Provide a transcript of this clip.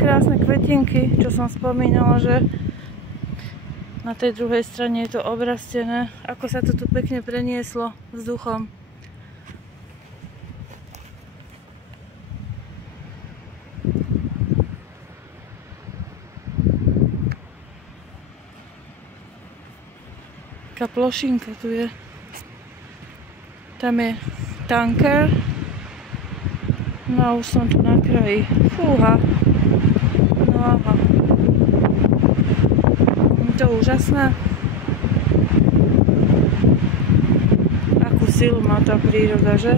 krásne kvetinky, čo som spomínala, že na tej druhej strane je to obrastené. Ako sa to tu pekne prenieslo vzduchom. Taká plošinka tu je. Tam je tanker. No a už som tu na kraji. Fúha. No aha. Je to úžasné. Akú silu má tá príroda, že?